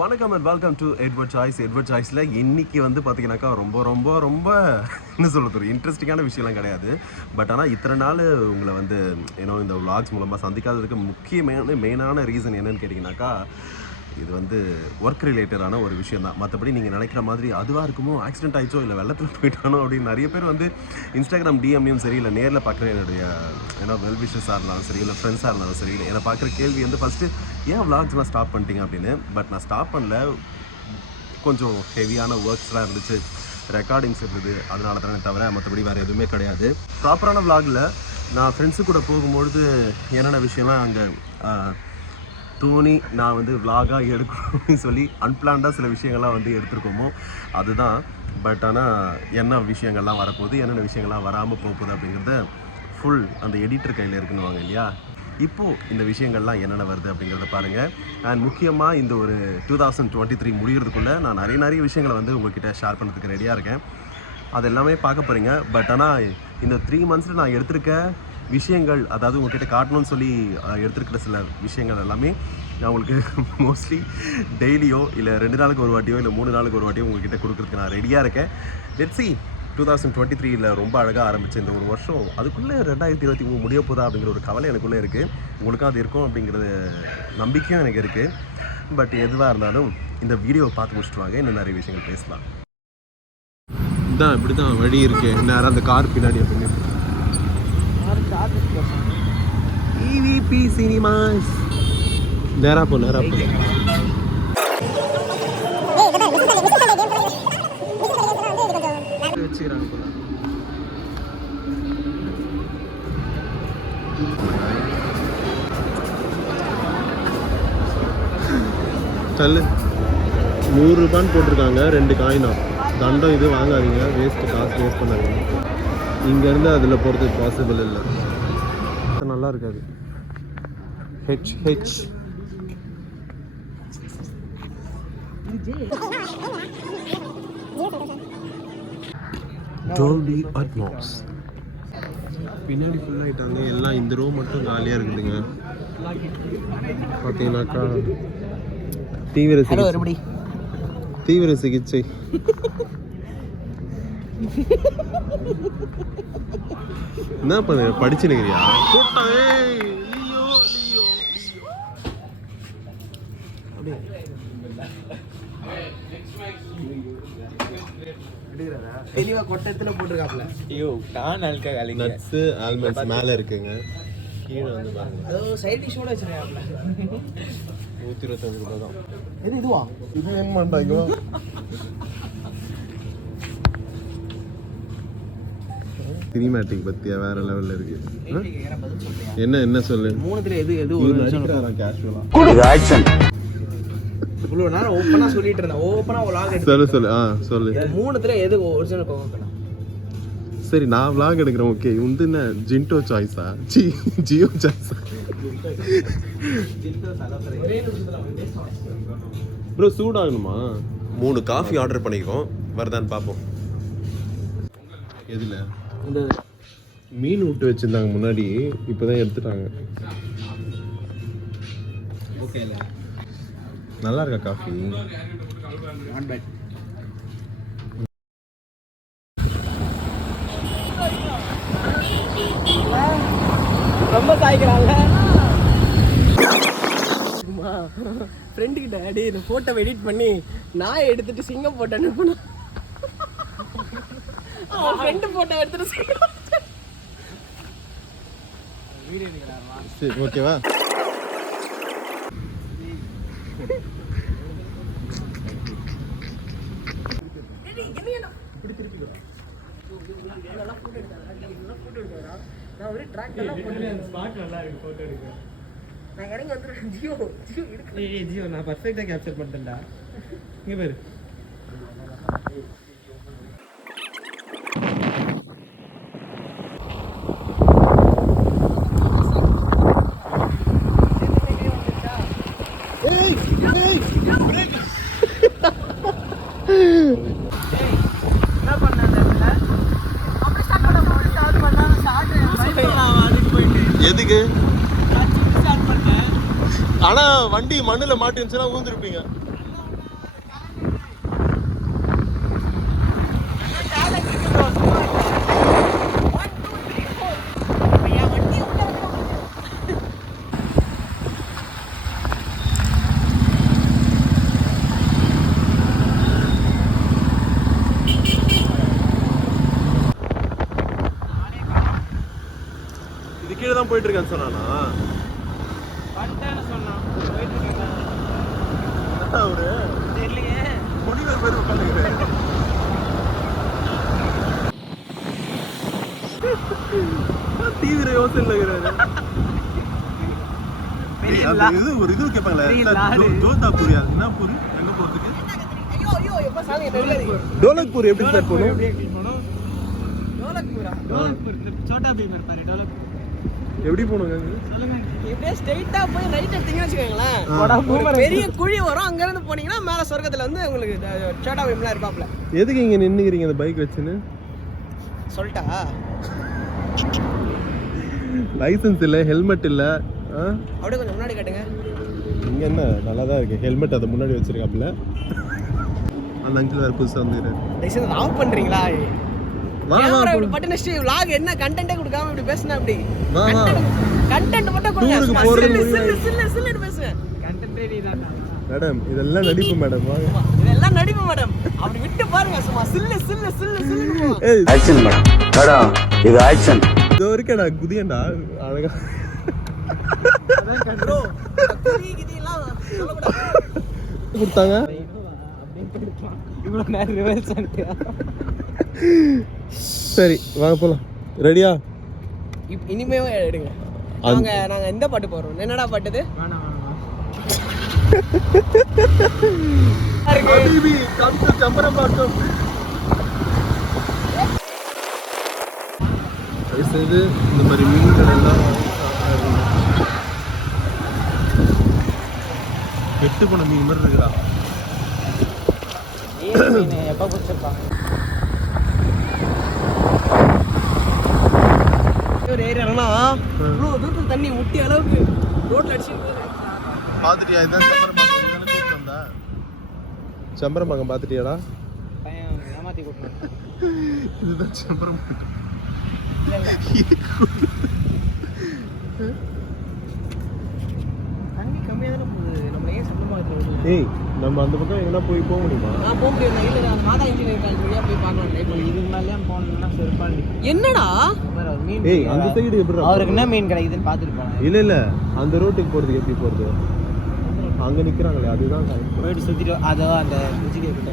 வணக்கம் and welcome to Edward சாய்ஸில் இன்றைக்கி வந்து பார்த்தீங்கன்னாக்கா ரொம்ப என்ன சொல்கிறது ஒரு இன்ட்ரெஸ்டிங்கான விஷயம்லாம் கிடையாது. பட் ஆனால் இத்தனை நாள் உங்களை வந்து இந்த விளாக்ஸ் மூலமாக சந்திக்காததுக்கு மெயினான ரீசன் என்னன்னு கேட்டிங்கனாக்கா, இது வந்து ஒர்க் ரிலேட்டடான ஒரு விஷயம் தான். மற்றபடி நீங்கள் நினைக்கிற மாதிரி அதுவாக இருக்குமோ, ஆக்சிடென்ட் ஆகிச்சோ, இல்லை வெள்ளத்தில் போயிட்டானோ அப்படின்னு நிறைய பேர் வந்து இன்ஸ்டாகிராம் டிஎம்லையும் சரி, இல்லை நேரில் பார்க்குற என்னுடைய வெல்விஷஸாக இருந்தாலும் சரி, இல்லை ஃப்ரெண்ட்ஸாக இருந்தாலும் சரி, என்னை பார்க்குற கேள்வி வந்து ஃபஸ்ட்டு ஏன் விளாக்ஸ்லாம் ஸ்டாப் பண்ணிட்டீங்க அப்படின்னு. பட் நான் ஸ்டாப் பண்ணல, கொஞ்சம் ஹெவியான ஒர்க்ஸ்லாம் இருந்துச்சு, ரெக்கார்டிங்ஸ் இருந்தது, அதனால தானே தவிர மற்றபடி வேறு எதுவுமே கிடையாது. ப்ராப்பரான விளாகில் நான் ஃப்ரெண்ட்ஸு கூட போகும்பொழுது என்னென்ன விஷயம்லாம் அங்கே தோணி நான் வந்து விளாகாக எடுக்கணும்னு சொல்லி அன்பிளான்டாக சில விஷயங்கள்லாம் வந்து எடுத்துருக்கோமோ அதுதான். பட் ஆனால் என்ன விஷயங்கள்லாம் வரப்போகுது, என்னென்ன விஷயங்கள்லாம் வராமல் போகுது அப்படிங்கிறத ஃபுல் அந்த எடிட்டர் கையில் இருக்குன்னு இல்லையா. இப்போது இந்த விஷயங்கள்லாம் என்னென்ன வருது அப்படிங்கிறத பாருங்கள். அண்ட் முக்கியமாக இந்த ஒரு 2023 முடிகிறதுக்குள்ளே நான் நிறைய விஷயங்களை வந்து உங்கள்கிட்ட ஷேர் பண்ணுறதுக்கு ரெடியாக இருக்கேன். அது எல்லாமே பார்க்க போகிறீங்க. பட் ஆனால் இந்த 3 மந்த்ஸில் நான் எடுத்திருக்க விஷயங்கள், அதாவது உங்கள்கிட்ட காட்டணும்னு சொல்லி எடுத்துருக்கிற சில விஷயங்கள் எல்லாமே நான் உங்களுக்கு மோஸ்ட்லி டெய்லியோ இல்லை 2 நாளுக்கு ஒரு வாட்டியோ இல்லை 3 நாளுக்கு ஒரு வாட்டியோ உங்கள்கிட்ட கொடுக்குறதுக்கு நான் ரெடியாக இருக்கேன். லெட்ஸ் see 2023 ரொம்ப அழகாக ஆரம்பித்த இந்த ஒரு வருஷம் அதுக்குள்ளே 2023 முடிய போதா அப்படிங்கிற ஒரு கவலை எனக்குள்ளே இருக்குது. உங்களுக்கும் அது இருக்கும் அப்படிங்கிறது நம்பிக்கையும் எனக்கு இருக்குது. பட் எதுவாக இருந்தாலும் இந்த வீடியோவை பார்த்து முடிச்சுட்டு வாங்க, இன்னும் நிறைய விஷயங்கள் பேசலாம். இதுதான் இப்படி தான் வழி இருக்குது. நேரம் அந்த கார் பின்னாடி அப்படின்னு EVP சினிமாஸ் நேராக போ வச்சுக்கிறாங்க போல. தள்ளு 100 ரூபான்னு போட்டிருக்காங்க, 2 காயினா. தண்டம் இது வாங்காதீங்க, காசு வேஸ்ட் பண்ணாதீங்க. இங்கேருந்து அதில் போகிறது பாசிபிள் இல்லை, நல்லா இருக்காது. ஹெச் Dolby Atmos பின்னாடி ஃபுல்லாக ஆகிட்டாங்க எல்லாம். இந்த ரூம் மட்டும் காலியாக இருக்குதுங்க. பார்த்தீங்கன்னாக்கா தீவிர சிகிச்சை என்ன பண்ண படிச்சுனுக்கிறியா? மேல இருக்குங்க, கீழே வந்து பாருங்க. 125 ரூபாய் தான். இதுவா? இது என்ன பண்றாங்க? சினிமேட்டிக் பத்தியா வேற லெவல்ல இருக்கு. என்ன சொல்லு? மூணுத்துல எது ஒரு நிமிஷம் கேஷுவலா இது ஆக்சன். இவ்வளவு நேரம் ஓபனா சொல்லிட்டு இருந்தேன். ஓபனா vlog எடுத்து சொல்லு. மூணுத்துல எது ஒரிஜினல் கோகோனா? சரி நான் vlog எடுக்கிறேன். ஓகே, உண்டு என்ன ஜிண்டோ சாய்ஸா? ஜியோ சாய்ஸா? ப்ரோ சூடாகணுமா? 3 காஃபி ஆர்டர் பண்ணிக்கோம், வருதான்னு பார்ப்போம். எதுல இந்த மீன் விட்டு வச்சிருந்தாங்க முன்னாடி, இப்போதான் எடுத்துட்டாங்க. ஓகேல நல்லா இருக்கா காஃபி? Not bad. ரொம்ப சாய்க்கிறாங்க. ஃப்ரெண்டு கிட்ட டேய் இந்த போட்டோ எடிட் பண்ணி நான் எடுத்துட்டு சிங்கம் போட்டோ அனுப்பணும். அவன் ஃப்ரெண்டு போட்டோ எடுத்துட்டு சிங்கம் வீடியோ எடுக்கறாமா? சரி ஓகேவா? நான் ஒரு ட்ராக் எல்லாம் போட்டு அந்த ஸ்பாட் நல்லா இருக்கு போட்டோ எடுக்க. நான் இறங்கி வந்துறேன். ஜியோ எடுக்க. ஜியோ நான் பெர்ஃபெக்ட்டா கேப்சர் பண்ணிட்டேன்டா. இங்க பாரு. பிரேக். என்ன பண்ணானே? அப்படி ஸ்டார்ட் பண்ண ஸ்டார்ட் பண்ணா ஸ்டார்ட் எதுக்கு? ஆனா வண்டி மண்ணுல மாட்டிருந்துச்சுன்னா ஊந்துருப்பீங்க. இது கீழே தான் போயிட்டு இருக்கேன்னு சொன்னானா? அவரு முனிவர் பேர் உட்காந்துக்கிறேன். தீவிர யோசனை இது ஒரு இது கேட்பாங்களே, ஜோதாபூரியா என்ன பூரி எங்க போறதுக்கு? டோலக்பூர் எப்படி சார் போகணும்? சோட்டா பீம் இருப்பாரு டோலக்பூர். எப்படி போகணுங்க? இப்படியே ஸ்ட்ரைட்டா போய் ரைட் எடுத்தீங்கன்னு வச்சுக்கோங்களேன், பெரிய குழி வரும். அங்க இருந்து போனீங்கன்னா மேல சொர்க்கத்துல வந்து உங்களுக்கு சோட்டா பீம்லாம் இருப்பாப்ல. எதுக்கு இங்க நின்னுக்கிறீங்க இந்த பைக் வச்சுன்னு? சொல்லிட்டா லைசன்ஸ் இல்ல, ஹெல்மெட் இல்ல. அப்படியே கொஞ்சம் முன்னாடி காட்டுங்க. இங்க என்ன நல்லா தான் இருக்கு, ஹெல்மெட் அதை முன்னாடி வச்சிருக்காப்ல. அந்த அங்கிள் வேற புதுசா வந்துறாரு. லைசன்ஸ் ஆஃப் பண்றீங்களா? கேமரா இப்படி பட்டு நெக்ஸ்ட் vlog என்ன கண்டென்ட்டே கொடுக்காம இப்படி பேசுனா அப்படி கண்டென்ட் மட்டும் கொடுங்க. சில்லு பேசுங்க. கண்டென்ட்டே நீதான் மேடம், இதெல்லாம் நடிப்பு மேடம். வாங்க, இதெல்லாம் நடிப்பு மேடம். அப்படி விட்டு பாருங்க, சும்மா சில்லு ஏய் ஆக்சன் மேடம். மேடம் இது ஆக்சன். இது இருக்கடா குதியண்டா அழகா. அதான் ப்ரோ குதி கிதிலாம் சொல்லக்கூடாது. கொடுத்தாங்க இவ்வளவு நேரம் ரிவர்ஸ் பண்ணிட்டியா? சரி வாங்க போலாம். ரெடியா? இனிமே எடுங்க. நாங்க இந்த பாட்டு போறோம். என்னடா பாட்டுது? இந்த மாதிரி மீன்கள் எல்லாம் கெட்டு போன மீன் மாதிரி இருக்குடா. எப்ப பிடிச்சிருப்பாங்க ஒரு ஏரியாலனா இவ்வளோ தூரத்தில் தண்ணி முட்டி அளவுக்கு ரோட்ல அடிச்சு பார்த்துட்டியா? இதான் செம்பரம்பாக்கம் கூப்பிட்டு வந்தா. செம்பரம்பாக்கம் பார்த்துட்டியாடா? பையன் ஏமாத்தி கூப்பிட்டு. இதுதான் செம்பரம்பாக்கம். தண்ணி கம்மியாக தானே போகுது. நம்ம ஏன் சொந்தமாக ஏய், நம்ம அந்த பக்கம் எங்கன்னா போக முடியுமா? போக முடியும். இல்லை மாதா இன்ஜினியர் காலேஜ் வழியாக போய் பார்க்கலாம். இதுக்கு மேலே போனோம்னா செருப்பாண்டி. என்னடா ஏய், அந்த சைடு எப்படி அவருக்கு என்ன மீன் கிடைக்குதுன்னு பார்த்துட்டு போனேன். இல்லை அந்த ரோட்டுக்கு போகிறதுக்கு எப்படி போகிறது? அங்கே நிற்கிறாங்களே, அதுதான் போயிட்டு சுற்றிட்டு அதோ அந்த குச்சிக்கு இந்த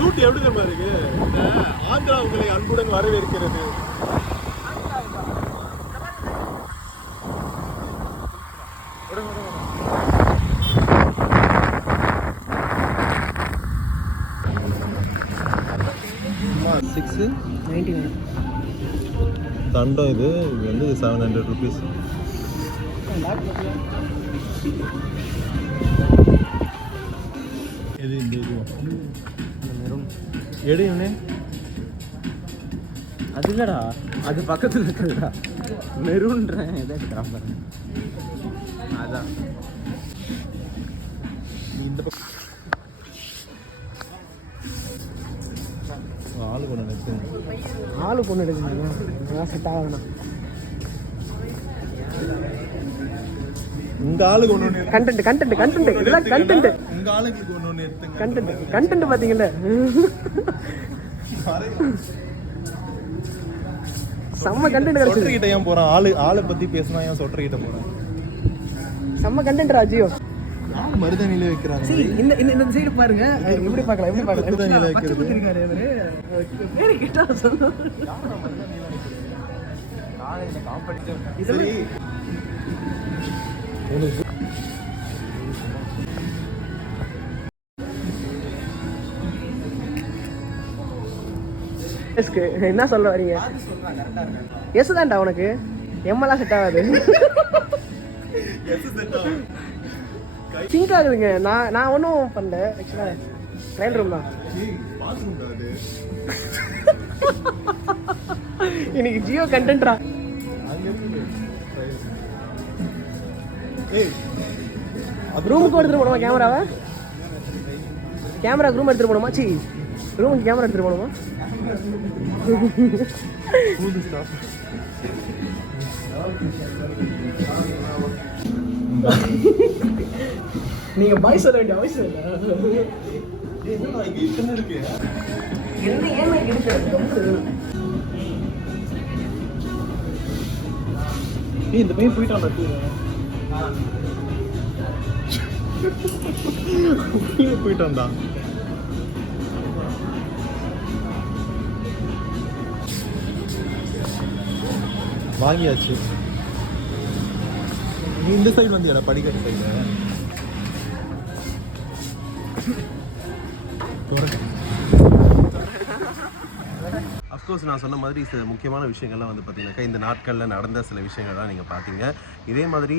ரூட் எப்படி தெரியுமா இருக்கு? ஆந்திரா உங்களை அன்புடன் வரவேற்கிறது. தண்டம் இது வந்து 700 rupees. எது இந்த இது எடுங்க. அது இல்லடா, அது பக்கத்தில் இருக்குதுடா. மெரூன்றேன் எதாவது அதான் இந்த பக்கம் ஆளு பொண்ணு எடுக்குங்க. செட் ஆகுதுண்ணா. உங்க ஆளுக்கு ஒண்ணு கண்டென்ட் இதெல்லாம் கண்டென்ட். உங்க ஆளுக்கு ஒண்ணு எடுத்துங்க. கண்டென்ட் பாத்தீங்கல்ல. செம்ம கண்டென்ட் கிடைச்சது. சொட்டர் கிட்ட ஏன் போறான்? ஆளை பத்தி பேசினா ஏன் சொட்டர் கிட்ட போறான்? செம்ம கண்டென்ட் ராஜியோ. மருதனில வைக்கிறாங்க. சீ இந்த இந்த சைடு பாருங்க. எப்படி பார்க்கலாம் மருதனில வைக்கிறது. பேரு கிட்ட சொல்லுங்க. காலேஜ்ல காம்படிஷன் சரி. என்ன சொல்ல வரீங்க? எஸ் தான்டா உனக்கு. எம்எல்லாம் செட் ஆகாது. சிங்க் ஆகுதுங்க. நான் ஒன்றும் பண்ணல. ஆக்சுவலாக ட்ரையல் ரூம் தான். இன்னைக்கு ஜியோ கண்டென்ட்ரா. ரூமுக்கு எடுத்துட்டு போனோமா கேமராவை? கேமரா ரூம் எடுத்துட்டு போனோமா? சி ரூமுக்கு கேமரா எடுத்துட்டு போனோமா? நீங்க பாய் சொல்ல வேண்டிய அவசியம் இல்லை. என்ன ஏன் எடுக்கிறது? இந்த பையன் போயிட்டான். போயிட்டான்டா. வாங்கியாச்சு. நீ இந்த சைடு வந்தியாடா, படிக்கட்டு சைடு. அஃப்கோர்ஸ் நான் சொன்ன மாதிரி சில முக்கியமான விஷயங்கள்லாம் வந்து பார்த்தீங்கன்னாக்கா இந்த நாட்களில் நடந்த சில விஷயங்கள்லாம் நீங்கள் பார்த்தீங்க. இதே மாதிரி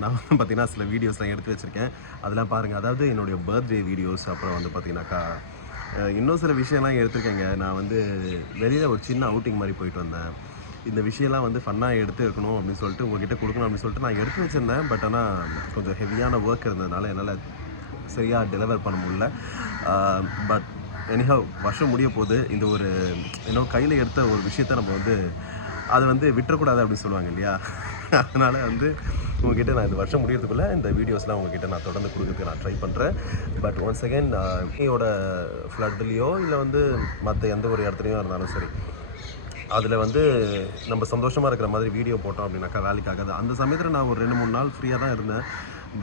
நான் வந்து பார்த்தீங்கன்னா சில வீடியோஸ்லாம் எடுத்து வச்சுருக்கேன், அதெல்லாம் பாருங்கள். அதாவது என்னுடைய பர்த்டே வீடியோஸ், அப்புறம் வந்து பார்த்தீங்கன்னாக்கா இன்னும் சில விஷயம்லாம் எடுத்திருக்கேங்க. நான் வந்து வெளியில் ஒரு சின்ன அவுட்டிங் மாதிரி போயிட்டு வந்தேன். இந்த விஷயம்லாம் வந்து ஃபன்னாக எடுத்து இருக்கணும் அப்படின்னு சொல்லிட்டு உங்ககிட்ட கொடுக்கணும் அப்படின்னு சொல்லிட்டு நான் எடுத்து வச்சுருந்தேன். பட் ஆனால் கொஞ்சம் ஹெவியான ஒர்க் இருந்ததுனால என்னால் சரியாக டெலிவர் பண்ண முடியல. பட் எனிஹவ் வருஷம் முடிய போது இந்த ஒரு இன்னும் கையில் எடுத்த ஒரு விஷயத்த நம்ம வந்து அதை வந்து விட்டுறக்கூடாது அப்படின்னு சொல்லுவாங்க இல்லையா? அதனால் வந்து உங்ககிட்ட நான் இந்த வருஷம் முடியறதுக்குள்ளே இந்த வீடியோஸ்லாம் உங்ககிட்ட நான் தொடர்ந்து கொடுக்குறதுக்கு நான் ட்ரை பண்ணுறேன். பட் ஒன்ஸ் அகெயின் என்னோட ஃப்ளட்லேயோ இல்லை வந்து மற்ற எந்த ஒரு இடத்துலையும் இருந்தாலும் சரி, அதில் வந்து நம்ம சந்தோஷமாக இருக்கிற மாதிரி வீடியோ போட்டோம் அப்படின்னாக்கா வேலைக்கு ஆகாது. அந்த சமயத்தில் நான் ஒரு 2-3 நாள் ஃப்ரீயாக தான் இருந்தேன்.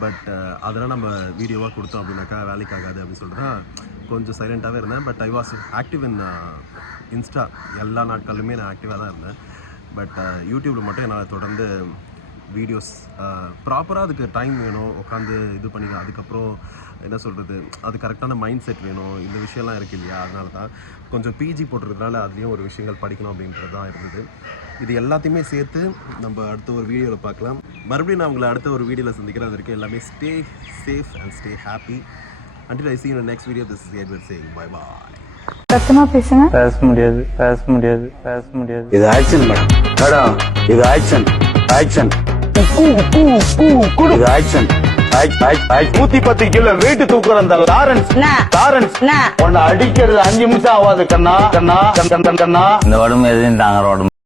பட் அதெல்லாம் நம்ம வீடியோவாக கொடுத்தோம் அப்படின்னாக்கா வேலைக்கு ஆகாது அப்படின்னு சொல்லிட்டு தான் கொஞ்சம் சைலண்ட்டாகவே இருந்தேன். But I was active in Insta. எல்லா நாட்களிலுமே நான் ஆக்டிவாக தான் இருந்தேன். பட் யூடியூப்பில் மட்டும் என்னால் தொடர்ந்து வீடியோஸ் ப்ராப்பராக அதுக்கு டைம் வேணும், உட்காந்து இது பண்ணிக்கலாம். அதுக்கப்புறம் என்ன சொல்கிறது, அது கரெக்டான மைண்ட் செட் வேணும். இந்த விஷயம்லாம் இருக்குது இல்லையா? அதனால தான் கொஞ்சம் பிஜி போட்டுறதுனால அதுலேயும் ஒரு விஷயங்கள் படிக்கணும் அப்படின்றது தான் இருந்தது. இது எல்லாத்தையுமே சேர்த்து நம்ம அடுத்த ஒரு வீடியோவில் பார்க்கலாம். மறுபடியும் நான் உங்களை அடுத்த ஒரு வீடியோவில் சந்திக்கிறேன். அது வரைக்கும் எல்லாமே stay safe and stay happy. Until I see you in the next video, this is Edward saying bye bye. சத்தமா பேசுங்க. பேச முடியாது. இது ஆக்ஷன் மேடம். மேடம் இது ஆக்ஷன். இது ஆக்ஷன். 110 கிலோ வெயிட் தூக்குற அந்த லாரன்ஸ் உன்னை அடிக்கிறது 5 நிமிஷம் ஆகாது கண்ணா. இந்த உடம்பு எதையும் தாங்குற உடம்பு.